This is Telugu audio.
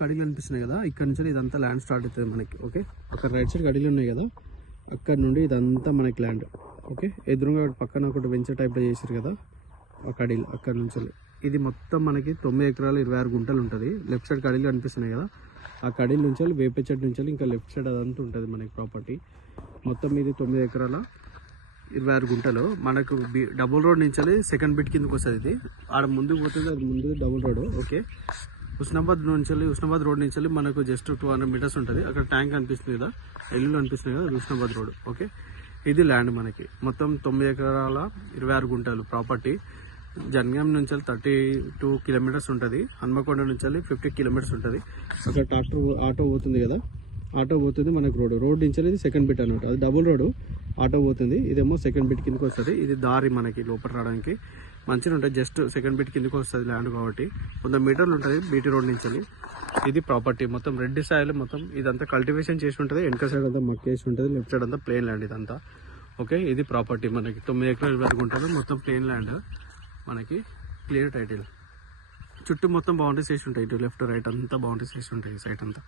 కడిలు కనిపిస్తున్నాయి కదా, ఇక్కడ నుంచి ఇదంతా ల్యాండ్ స్టార్ట్ అవుతుంది మనకి. ఓకే, అక్కడ రైట్ సైడ్ కడిలు ఉన్నాయి కదా, అక్కడ నుండి ఇదంతా మనకి ల్యాండ్. ఓకే, ఎదురుగా పక్కన ఒకటి వెంచర్ టైప్లో చేసారు కదా ఆ కడీలు, అక్కడ నుంచి ఇది మొత్తం మనకి 9 ఎకరాలు 26 గుంటలు ఉంటుంది. లెఫ్ట్ సైడ్ కడీలు కనిపిస్తున్నాయి కదా, ఆ కడీల నుంచి వేప చెట్టు నుంచి ఇంకా లెఫ్ట్ సైడ్ అదంతా ఉంటుంది మనకి ప్రాపర్టీ. మొత్తం ఇది 9 ఎకరాల 26 గుంటలు. మనకు డబుల్ రోడ్ నుంచి సెకండ్ బిట్ కిందకి వస్తుంది. ఇది ఆడ ముందుకు పోతుంది, అది ముందు double road. Okay, Husnabad road నుంచి మనకు జస్ట్ 200 మీటర్స్ ఉంటుంది. అక్కడ ట్యాంక్ కనిపిస్తుంది కదా, ఎల్లు కనిపిస్తుంది కదా, ఉస్నాబాద్ రోడ్. ఓకే, ఇది ల్యాండ్ మనకి మొత్తం 9 ఎకరాల 26 గుంటలు ప్రాపర్టీ. జనగాం నుంచి 32 కిలోమీటర్స్ ఉంటుంది. హన్మకొండ నుంచి 50 కిలోమీటర్స్ ఉంటుంది. అక్కడ ఆటో పోతుంది కదా, ఆటో పోతుంది మనకు రోడ్ నుంచి ఇది సెకండ్ బిట్ అన్నట్టు. అది డబుల్ రోడ్, ఆటో పోతుంది. ఇదేమో సెకండ్ బిట్ కిందకి వస్తుంది. ఇది దారి మనకి లోపల రావడానికి మంచిగా ఉంటుంది. జస్ట్ సెకండ్ బిట్ కిందకి వస్తుంది ల్యాండ్ కాబట్టి 100 మీటర్లు ఉంటుంది బీటీ రోడ్ నుంచి. ఇది ప్రాపర్టీ మొత్తం రెడ్డి సాయిల్. మొత్తం ఇదంతా కల్టివేషన్ చేసి ఉంటుంది. వెనక సైడ్ అంతా మక్కేసి ఉంటుంది, లెఫ్ట్ సైడ్ అంతా ప్లేన్ ల్యాండ్ ఇదంతా. ఓకే, ఇది ప్రాపర్టీ మనకి 9 ఎకరాలు వరకు ఉంటుంది. మొత్తం ప్లేన్ ల్యాండ్ మనకి, క్లియర్ టైటిల్. చుట్టూ మొత్తం బౌండరీస్ వేసి ఉంటాయి, ఇటు లెఫ్ట్ రైట్ అంతా బౌండరీస్ వేసి ఉంటాయి సైట్ అంతా.